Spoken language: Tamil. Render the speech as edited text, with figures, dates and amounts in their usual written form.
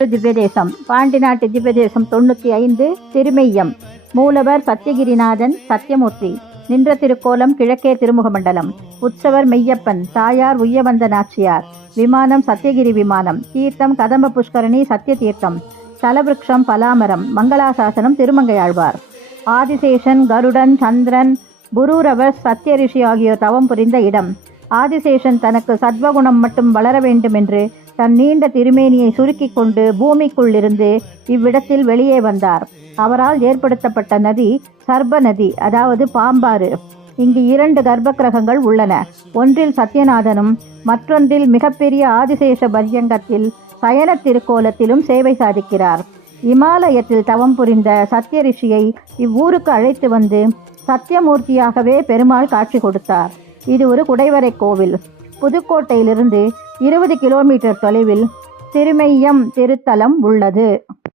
திவ்யதேசம். பாண்டி நாட்டு திவ்யதேசம் 95. திருமெய்யம். மூலவர் சத்தியகிரிநாதன் சத்தியமூர்த்தி. நின்ற திருக்கோலம் கிழக்கே திருமுகமண்டலம். உற்சவர் மெய்யப்பன். தாயார் உய்யவந்த நாச்சியார். விமானம் சத்தியகிரி விமானம். தீர்த்தம் கதம்ப புஷ்கரணி சத்திய தீர்த்தம். தலவிருக்ஷம் பலாமரம். மங்களாசாசனம் திருமங்கையாழ்வார். ஆதிசேஷன் கருடன் சந்திரன் புரூரவர் சத்திய ரிஷி ஆகியோர் தவம் புரிந்த இடம். ஆதிசேஷன் தனக்கு சத்வகுணம் மட்டும் வளர வேண்டும் என்று தன் நீண்ட திருமேனியை சுருக்கி கொண்டு பூமிக்குள்ளிருந்து இவ்விடத்தில் வெளியே வந்தார். அவரால் ஏற்படுத்தப்பட்ட நதி சர்ப நதி, அதாவது பாம்பாறு. இங்கு 2 கர்ப்ப கிரகங்கள் உள்ளன. ஒன்றில் சத்யநாதனும் மற்றொன்றில் மிகப்பெரிய ஆதிசேஷ பர்யங்கத்தில் சயன திருக்கோலத்திலும் சேவை சாதிக்கிறார். இமாலயத்தில் தவம் புரிந்த சத்திய ரிஷியை இவ்வூருக்கு அழைத்து வந்து சத்தியமூர்த்தியாகவே பெருமாள் காட்சி கொடுத்தார். இது ஒரு குடைவரை கோவில். புதுக்கோட்டையிலிருந்து 20 கிலோமீட்டர் தொலைவில் திருமெய்யம் திருத்தலம் உள்ளது.